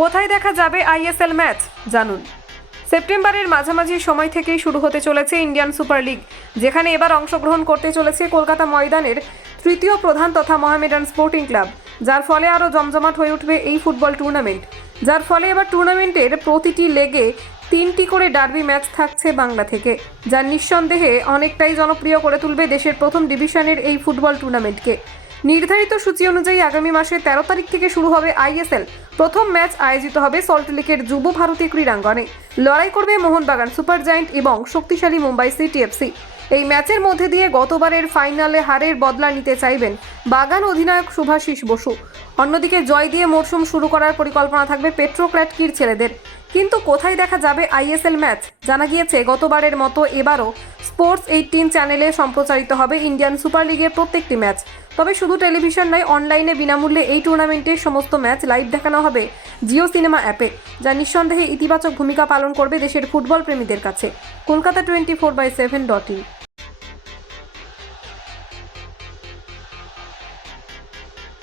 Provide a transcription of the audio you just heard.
কোথায় দেখা যাবে আইএসএল ম্যাচ? জানুন। সেপ্টেম্বরের মাঝামাঝি সময় থেকেই শুরু হতে চলেছে ইন্ডিয়ান সুপার লিগ, যেখানে এবার অংশগ্রহণ করতে চলেছে কলকাতা ময়দানের তৃতীয় প্রধান তথা মহামেডান স্পোর্টিং ক্লাব, যার ফলে আরও জমজমাট হয়ে উঠবে এই ফুটবল টুর্নামেন্ট। যার ফলে এবার টুর্নামেন্টের প্রতিটি লেগে তিনটি করে ডার্বি ম্যাচ থাকছে বাংলা থেকে, যা নিঃসন্দেহে অনেকটাই জনপ্রিয় করে তুলবে দেশের প্রথম ডিভিশনের এই ফুটবল টুর্নামেন্টকে। নির্ধারিত সূচি অনুযায়ী আগামী মাসের তেরো তারিখ থেকে শুরু হবে আইএসএল প্রথম ম্যাচ আয়োজিত হবে সল্টলেকের যুব ভারতী ক্রীড়াঙ্গনে। লড়াই করবে মোহনবাগান সুপার জায়েন্ট এবং শক্তিশালী মুম্বাই সিটি এফসি এই ম্যাচের মধ্যে দিয়ে গতবারের ফাইনালে হারের বদলা নিতে চাইবেন বাগান অধিনায়ক শুভাশিস বসু। অন্যদিকে জয় দিয়ে মরশুম শুরু করার পরিকল্পনা থাকবে পেট্রোক্র্যাটকির ছেলেদের। কিন্তু কোথায় দেখা যাবে আইএসএল ম্যাচ? জানা গিয়েছে, গতবারের মতো এবারও স্পোর্টস এইটিন চ্যানেলে সম্প্রচারিত হবে ইন্ডিয়ান সুপার লিগের প্রত্যেকটি ম্যাচ। তবে শুধু টেলিভিশন নয়, অনলাইনে বিনামূল্যে এই টুর্নামেন্টের সমস্ত ম্যাচ লাইভ দেখানো হবে জিও সিনেমা অ্যাপে, যা নিঃসন্দেহে ইতিবাচক ভূমিকা পালন করবে দেশের ফুটবল প্রেমীদের কাছে। Kolkata twenty four by seven dot in.